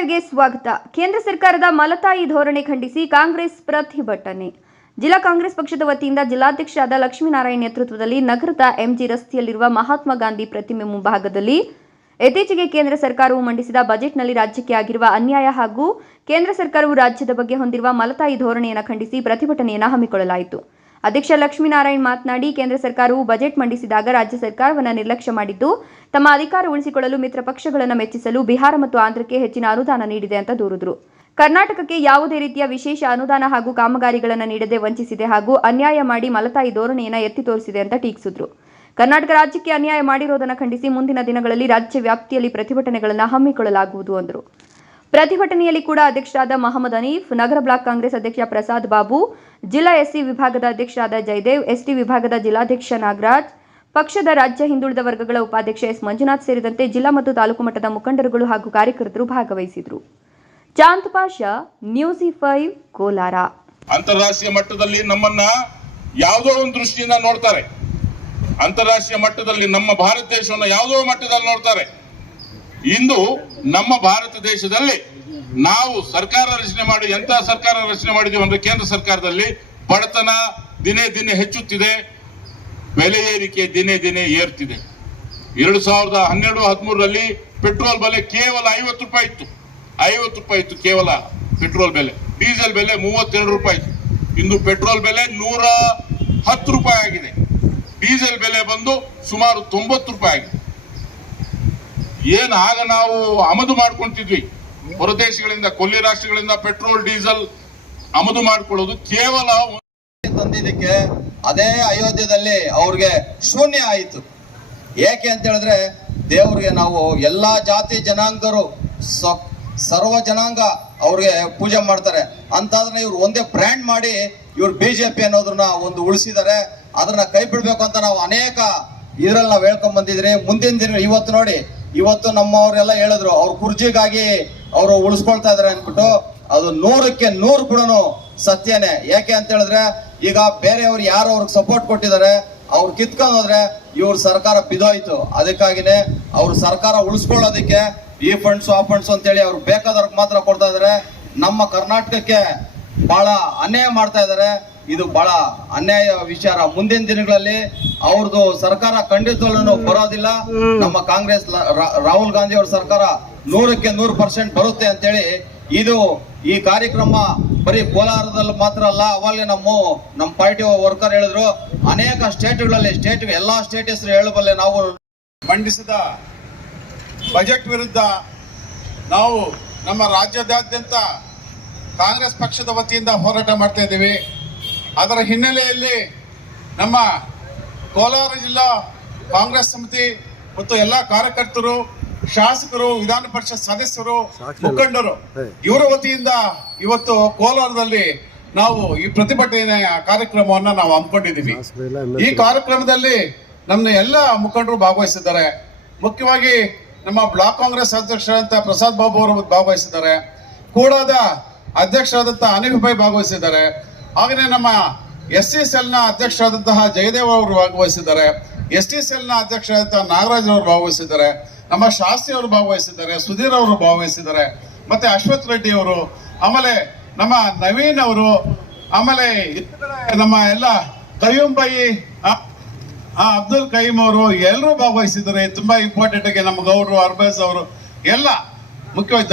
ಲೈವ್ಗೆ ಸ್ವಾಗತ. ಕೇಂದ್ರ ಸರ್ಕಾರದ ಮಲತಾಯಿ ಧೋರಣೆ ಖಂಡಿಸಿ ಕಾಂಗ್ರೆಸ್ ಪ್ರತಿಭಟನೆ. ಜಿಲ್ಲಾ ಕಾಂಗ್ರೆಸ್ ಪಕ್ಷದ ವತಿಯಿಂದ ಜಿಲ್ಲಾಧ್ಯಕ್ಷರಾದ ಲಕ್ಷ್ಮೀನಾರಾಯಣ್ ನೇತೃತ್ವದಲ್ಲಿ ನಗರದ ಎಂಜಿ ರಸ್ತೆಯಲ್ಲಿರುವ ಮಹಾತ್ಮ ಗಾಂಧಿ ಪ್ರತಿಮೆ ಮುಂಭಾಗದಲ್ಲಿ ಇತ್ತೀಚೆಗೆ ಕೇಂದ್ರ ಸರ್ಕಾರವು ಮಂಡಿಸಿದ ಬಜೆಟ್ನಲ್ಲಿ ರಾಜ್ಯಕ್ಕೆ ಆಗಿರುವ ಅನ್ಯಾಯ ಹಾಗೂ ಕೇಂದ್ರ ಸರ್ಕಾರವು ರಾಜ್ಯದ ಬಗ್ಗೆ ಹೊಂದಿರುವ ಮಲತಾಯಿ ಧೋರಣೆಯನ್ನು ಖಂಡಿಸಿ ಪ್ರತಿಭಟನೆಯನ್ನು ಹಮ್ಮಿಕೊಳ್ಳಲಾಯಿತು. ಅಧ್ಯಕ್ಷ ಲಕ್ಷ್ಮೀನಾರಾಯಣ್ ಮಾತನಾಡಿ, ಕೇಂದ್ರ ಸರ್ಕಾರವು ಬಜೆಟ್ ಮಂಡಿಸಿದಾಗ ರಾಜ್ಯ ಸರ್ಕಾರವನ್ನು ನಿರ್ಲಕ್ಷ್ಯ ಮಾಡಿದ್ದು, ತಮ್ಮ ಅಧಿಕಾರ ಉಳಿಸಿಕೊಳ್ಳಲು ಮಿತ್ರ ಪಕ್ಷಗಳನ್ನು ಮೆಚ್ಚಿಸಲು ಬಿಹಾರ ಮತ್ತು ಆಂಧ್ರಕ್ಕೆ ಹೆಚ್ಚಿನ ಅನುದಾನ ನೀಡಿದೆ ಅಂತ ದೂರಿದರು. ಕರ್ನಾಟಕಕ್ಕೆ ಯಾವುದೇ ರೀತಿಯ ವಿಶೇಷ ಅನುದಾನ ಹಾಗೂ ಕಾಮಗಾರಿಗಳನ್ನು ನೀಡದೆ ವಂಚಿಸಿದೆ ಹಾಗೂ ಅನ್ಯಾಯ ಮಾಡಿ ಮಲತಾಯಿ ಧೋರಣೆಯನ್ನು ಎತ್ತಿ ತೋರಿಸಿದೆ ಅಂತ ಟೀಕಿಸಿದ್ರು. ಕರ್ನಾಟಕ ರಾಜ್ಯಕ್ಕೆ ಅನ್ಯಾಯ ಮಾಡಿರೋದನ್ನು ಖಂಡಿಸಿ ಮುಂದಿನ ದಿನಗಳಲ್ಲಿ ರಾಜ್ಯ ವ್ಯಾಪ್ತಿಯಲ್ಲಿ ಪ್ರತಿಭಟನೆಗಳನ್ನು ಹಮ್ಮಿಕೊಳ್ಳಲಾಗುವುದು ಎಂದರು ಪ್ರತಿಭಟನೆಯಲ್ಲಿ ಕೂಡ ಅಧ್ಯಕ್ಷರಾದ ಮಹಮ್ಮದ್ ಅನೀಫ್ ನಗರ ಬ್ಲಾಕ್ ಕಾಂಗ್ರೆಸ್ ಅಧ್ಯಕ್ಷ ಪ್ರಸಾದ್ ಬಾಬು, ಜಿಲ್ಲಾ ಎಸ್ಸಿ ವಿಭಾಗದ ಅಧ್ಯಕ್ಷರಾದ ಜಯದೇವ್, ಎಸ್ಟಿ ವಿಭಾಗದ ಜಿಲ್ಲಾಧ್ಯಕ್ಷ ನಾಗರಾಜ್, ಪಕ್ಷದ ರಾಜ್ಯ ಹಿಂದುಳಿದ ವರ್ಗಗಳ ಉಪಾಧ್ಯಕ್ಷ ಎಸ್. ಮಂಜುನಾಥ್ ಸೇರಿದಂತೆ ಜಿಲ್ಲಾ ಮತ್ತು ತಾಲೂಕು ಮಟ್ಟದ ಮುಖಂಡರುಗಳು ಹಾಗೂ ಕಾರ್ಯಕರ್ತರು ಭಾಗವಹಿಸಿದರು. Chand Pasha, news five, Kolar. ಅಂತಾರಾಷ್ಟ್ರೀಯ ಮಟ್ಟದಲ್ಲಿ ನಮ್ಮನ್ನ ಯಾವುದೋ ಒಂದು ದೃಷ್ಟಿಯಿಂದ ನೋಡ್ತಾರೆ. ಅಂತಾರಾಷ್ಟ್ರೀಯ ಮಟ್ಟದಲ್ಲಿ ನಮ್ಮ ಭಾರತ ದೇಶವನ್ನು ಯಾವುದೋ ಮಟ್ಟದಲ್ಲಿ ನೋಡ್ತಾರೆ. ಇಂದು ನಮ್ಮ ಭಾರತ ದೇಶದಲ್ಲಿ ನಾವು ಸರ್ಕಾರ ರಚನೆ ಮಾಡಿ, ಎಂತ ಸರ್ಕಾರ ರಚನೆ ಮಾಡಿದೀವಿ ಅಂದ್ರೆ ಕೇಂದ್ರ ಸರ್ಕಾರದಲ್ಲಿ ಬಡತನ ದಿನೇ ದಿನೇ ಹೆಚ್ಚುತ್ತಿದೆ, ಬೆಲೆ ಏರಿಕೆ ದಿನೇ ದಿನೇ ಏರ್ತಿದೆ. ಎರಡು ಸಾವಿರದ ಹನ್ನೆರಡು, ಹದಿಮೂರರಲ್ಲಿ ಪೆಟ್ರೋಲ್ ಬೆಲೆ ಕೇವಲ ಐವತ್ತು ರೂಪಾಯಿ ಇತ್ತು. ಐವತ್ತು ರೂಪಾಯಿ ಇತ್ತು ಕೇವಲ ಪೆಟ್ರೋಲ್ ಬೆಲೆ. ಡೀಸೆಲ್ ಬೆಲೆ ಮೂವತ್ತೆರಡು ರೂಪಾಯಿ ಇತ್ತು. ಇಂದು ಪೆಟ್ರೋಲ್ ಬೆಲೆ ನೂರ ಹತ್ತು ರೂಪಾಯಿ ಆಗಿದೆ. ಡೀಸೆಲ್ ಬೆಲೆ ಬಂದು ಸುಮಾರು ತೊಂಬತ್ತು ರೂಪಾಯಿ ಆಗಿದೆ. ಏನ್ ಆಗ ನಾವು ಆಮದು ಮಾಡ್ಕೊಂತಿದ್ವಿ? ಹೊರದೇಶಗಳಿಂದ, ಕೊಲ್ಲಿ ರಾಷ್ಟ್ರಗಳಿಂದ ಪೆಟ್ರೋಲ್, ಡೀಸೆಲ್ ಆಮದು ಮಾಡ್ಕೊಳ್ಳೋದು ಕೇವಲ ತಂದಿದ್ದಕ್ಕೆ ಅದೇ ಅಯೋಧ್ಯದಲ್ಲಿ ಅವ್ರಿಗೆ ಶೂನ್ಯ ಆಯಿತು. ಏಕೆ ಅಂತ ಹೇಳಿದ್ರೆ ದೇವ್ರಿಗೆ ನಾವು ಎಲ್ಲಾ ಜಾತಿ ಜನಾಂಗದವರು ಸ- ಸರ್ವ ಜನಾಂಗ ಅವ್ರಿಗೆ ಪೂಜೆ ಮಾಡ್ತಾರೆ. ಅಂತಾದ್ರೆ ಇವ್ರು ಒಂದೇ ಬ್ರ್ಯಾಂಡ್ ಮಾಡಿ ಇವ್ರು ಬಿಜೆಪಿ ಅನ್ನೋದನ್ನ ಒಂದು ಉಳಿಸಿದ್ದಾರೆ. ಅದನ್ನ ಕೈ ಬಿಡ್ಬೇಕು ಅಂತ ನಾವು ಅನೇಕ ಇದ್ರಲ್ಲಿ ನಾವು ಹೇಳ್ಕೊಂಡ್ ಬಂದಿದ್ರಿ ಮುಂದಿನ ದಿನ ಇವತ್ತು ನೋಡಿ ಇವತ್ತು ನಮ್ಮವರೆಲ್ಲ ಹೇಳಿದ್ರು, ಅವ್ರ ಕುರ್ಜಿಗಾಗಿ ಅವರು ಉಳಿಸ್ಕೊಳ್ತಾ ಇದಾರೆ ಅನ್ಬಿಟ್ಟು ಅದು ನೂರಕ್ಕೆ ನೂರು ಕೂಡ ಸತ್ಯನೇ. ಯಾಕೆ ಅಂತ ಹೇಳಿದ್ರೆ, ಈಗ ಬೇರೆಯವ್ರು ಯಾರು ಅವ್ರಿಗೆ ಸಪೋರ್ಟ್ ಕೊಟ್ಟಿದ್ದಾರೆ, ಅವ್ರು ಕಿತ್ಕೊಂಡು ಹೋದ್ರೆ ಇವ್ರ ಸರ್ಕಾರ ಬಿದೋಯ್ತು. ಅದಕ್ಕಾಗಿನೇ ಅವ್ರ ಸರ್ಕಾರ ಉಳಿಸ್ಕೊಳ್ಳೋದಕ್ಕೆ ಈ ಫಂಡ್ಸ್ ಆ ಫಂಡ್ಸ್ ಅಂತೇಳಿ ಅವ್ರು ಬೇಕಾದವ್ರಿಗೆ ಮಾತ್ರ ಕೊಡ್ತಾ ಇದಾರೆ. ನಮ್ಮ ಕರ್ನಾಟಕಕ್ಕೆ ಬಹಳ ಅನ್ಯಾಯ ಮಾಡ್ತಾ ಇದ್ದಾರೆ ಇದು ಬಹಳ ಅನ್ಯಾಯ ವಿಚಾರ. ಮುಂದಿನ ದಿನಗಳಲ್ಲಿ ಅವ್ರದ್ದು ಸರ್ಕಾರ ಖಂಡಿತವಲ್ಲೂ ಬರೋದಿಲ್ಲ. ನಮ್ಮ ಕಾಂಗ್ರೆಸ್ ರಾಹುಲ್ ಗಾಂಧಿ ಅವ್ರ ಸರ್ಕಾರ ನೂರಕ್ಕೆ ನೂರು ಪರ್ಸೆಂಟ್ ಬರುತ್ತೆ ಅಂತೇಳಿ ಇದು ಈ ಕಾರ್ಯಕ್ರಮ ಬರೀ ಕೋಲಾರದಲ್ಲಿ ಮಾತ್ರ ಅಲ್ಲ, ಅವಾಗಲೇ ನಮ್ಮ ನಮ್ಮ ಪಾರ್ಟಿ ವರ್ಕರ್ ಹೇಳಿದ್ರು. ಅನೇಕ ಸ್ಟೇಟ್ಗಳಲ್ಲಿ, ಸ್ಟೇಟ್, ಎಲ್ಲಾ ಸ್ಟೇಟ್ ಹೆಸರು ಹೇಳಬಲ್ಲೆ ನಾವು ಮಂಡಿಸಿದ ಬಜೆಟ್ ವಿರುದ್ಧ ನಾವು ನಮ್ಮ ರಾಜ್ಯದಾದ್ಯಂತ ಕಾಂಗ್ರೆಸ್ ಪಕ್ಷದ ವತಿಯಿಂದ ಹೋರಾಟ ಮಾಡ್ತಾ ಇದ್ದೀವಿ. ಅದರ ಹಿನ್ನೆಲೆಯಲ್ಲಿ ನಮ್ಮ ಕೋಲಾರ ಜಿಲ್ಲಾ ಕಾಂಗ್ರೆಸ್ ಸಮಿತಿ ಮತ್ತು ಎಲ್ಲ ಕಾರ್ಯಕರ್ತರು ಶಾಸಕರು ವಿಧಾನ ಪರಿಷತ್ ಸದಸ್ಯರು ಮುಖಂಡರು ಇವರ ವತಿಯಿಂದ ಇವತ್ತು ಕೋಲಾರದಲ್ಲಿ ನಾವು ಈ ಪ್ರತಿಭಟನೆಯ ಕಾರ್ಯಕ್ರಮವನ್ನ ನಾವು ಹಮ್ಮಿಕೊಂಡಿದ್ದೀವಿ. ಈ ಕಾರ್ಯಕ್ರಮದಲ್ಲಿ ನಮ್ಮ ಎಲ್ಲ ಮುಖಂಡರು ಭಾಗವಹಿಸಿದ್ದಾರೆ. ಮುಖ್ಯವಾಗಿ ನಮ್ಮ ಬ್ಲಾಕ್ ಕಾಂಗ್ರೆಸ್ ಅಧ್ಯಕ್ಷರಾದಂಥ ಪ್ರಸಾದ್ ಬಾಬು ಅವರು ಭಾಗವಹಿಸಿದ್ದಾರೆ. ಕೂಡಾದ ಅಧ್ಯಕ್ಷರಾದಂಥ ಅನಿಲ್ ಭಾಯ್ ಭಾಗವಹಿಸಿದ್ದಾರೆ. ಹಾಗೆಯೇ ನಮ್ಮ ಎಸ್ ಟಿ ಸೆಲ್ನ ಅಧ್ಯಕ್ಷರಾದಂತಹ ಜಯದೇವ ಅವರು ಭಾಗವಹಿಸಿದ್ದಾರೆ. ಎಸ್ ಟಿ ಸೆಲ್ನ ಅಧ್ಯಕ್ಷರಾದಂತಹ ನಾಗರಾಜ್ ಅವರು ಭಾಗವಹಿಸಿದ್ದಾರೆ. ನಮ್ಮ ಶಾಸ್ತ್ರಿ ಅವರು ಭಾಗವಹಿಸಿದ್ದಾರೆ. ಸುಧೀರ್ ಅವರು ಭಾಗವಹಿಸಿದ್ದಾರೆ. ಮತ್ತೆ ಅಶ್ವಥ್ ರೆಡ್ಡಿ ಅವರು. ಆಮೇಲೆ ನಮ್ಮ ನವೀನ್ ಅವರು. ಆಮೇಲೆ ನಮ್ಮ ಎಲ್ಲ ಕಯ್ಯೂಮ್ ಬಾಯಿ ಆ, ಆ ಅಬ್ದುಲ್ ಕೈಮ್ ಅವರು ಎಲ್ಲರೂ ಭಾಗವಹಿಸಿದ್ದಾರೆ. ತುಂಬಾ ಇಂಪಾರ್ಟೆಂಟ್ ಆಗಿ ನಮ್ಮ ಗೌಡ್ರು ಅರ್ಬೈಸ್ ಅವರು ಎಲ್ಲ ಮುಖ್ಯವಾಗಿ